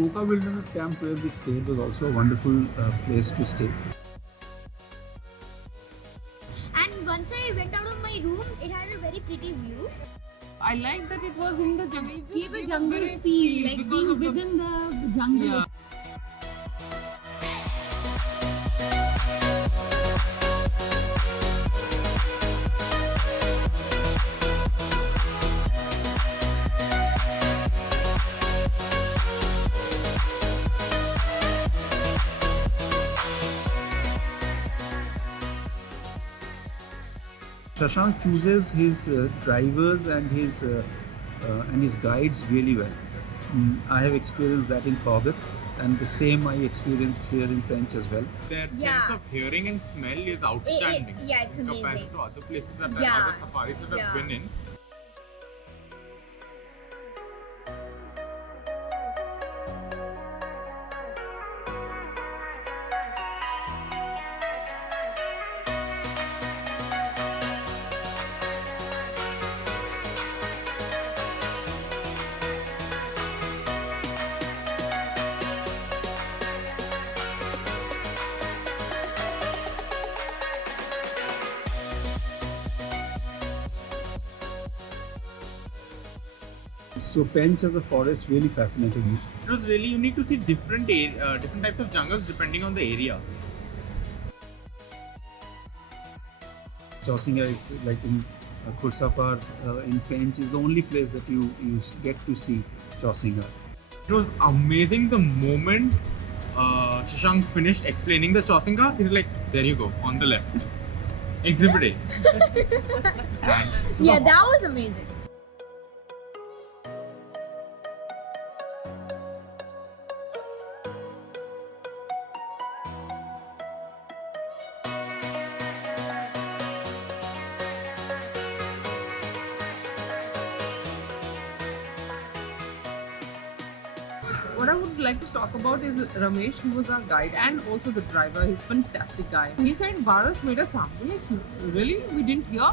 Foka Wilderness Camp where we stayed was also a wonderful place to stay. And once I went out of my room, it had a very pretty view. I like that it was in the jungle. It just Gave a gave jungle very feel, like because being of within the jungle. Yeah. Shashank chooses his drivers and his guides really well. I have experienced that in Corgot, and the same I experienced here in Pench as well. Their Yeah. sense of hearing and smell is outstanding. Yeah, it's in amazing. comparison to other places that Yeah. other safaris that Yeah. I've been in. So Pench as a forest really fascinated me. It was really unique to see different types of jungles depending on the area. Chausinga is like in Kursapar in Pench is the only place that you get to see Chausinga. It was amazing the moment Shashank finished explaining the Chausinga. He's like, there you go, on the left. Exhibit A. And so Yeah, the- that was amazing. What I would like to talk about is Ramesh, who was our guide and also the driver. He's a fantastic guy. He said Baras made a sample. Like, really? We didn't hear.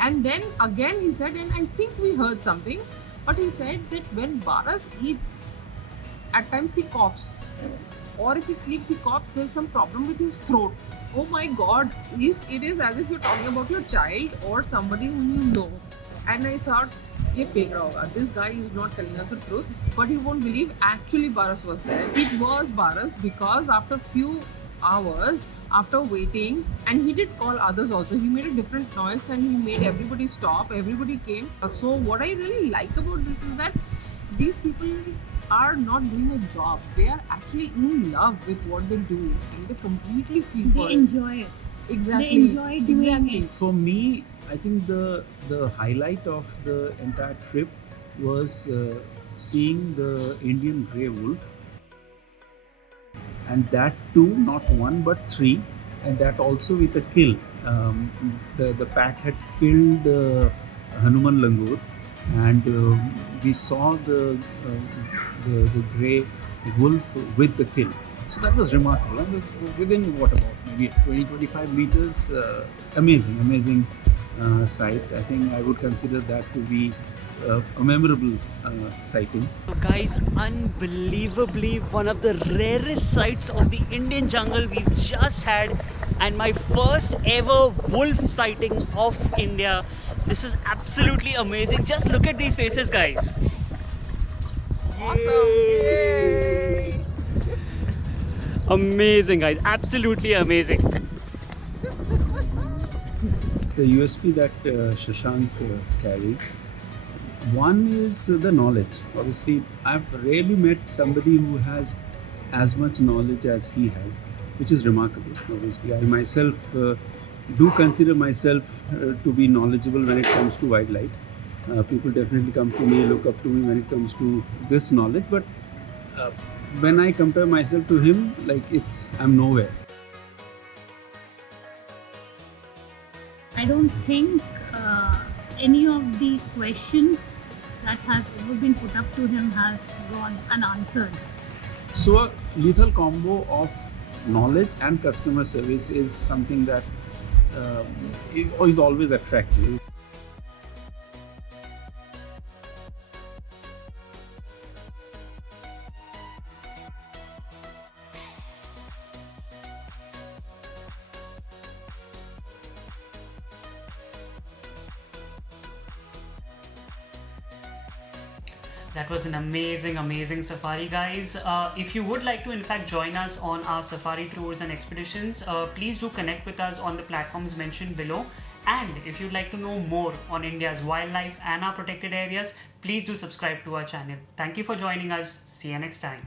And then again he said, and I think we heard something, but he said that when Baras eats, at times he coughs. Or if he sleeps, he coughs. There's some problem with his throat. Oh my god. It is as if you're talking about your child or somebody whom you know. And I thought, ये fake रहा होगा. This guy is not telling us the truth, but you won't believe actually Baras was there. It was Baras because after few hours, after waiting, and he did call others also. He made a different noise and he made everybody stop. Everybody came. So what I really like about this is that these people are not doing a job. They are actually in love with what they do, and they completely feel for They it. enjoy it. Exactly. They enjoy doing exactly. it. For me, I think the highlight of the entire trip was seeing the Indian grey wolf, and that too not one but three, and that also with a kill. The pack had killed Hanuman Langur, and we saw the grey wolf with the kill. So that was remarkable, and this was within what about maybe 20-25 meters. Amazing sight. I think I would consider that to be a memorable sighting. So guys, unbelievably one of the rarest sights of the Indian jungle we've just had, and my first ever wolf sighting of India. This is absolutely amazing. Just look at these faces, guys. Awesome. Amazing, guys. Absolutely amazing. The USP that Shashank carries, one is the knowledge. Obviously, I've rarely met somebody who has as much knowledge as he has, which is remarkable. Obviously, I myself do consider myself to be knowledgeable when it comes to wildlife. People definitely come to me, look up to me when it comes to this knowledge, but when I compare myself to him, like I'm nowhere. I don't think any of the questions that has ever been put up to him has gone unanswered. So a lethal combo of knowledge and customer service is something that is always attractive. That was an amazing, amazing safari, guys. If you would like to, in fact, join us on our safari tours and expeditions, please do connect with us on the platforms mentioned below. And if you'd like to know more on India's wildlife and our protected areas, please do subscribe to our channel. Thank you for joining us. See you next time.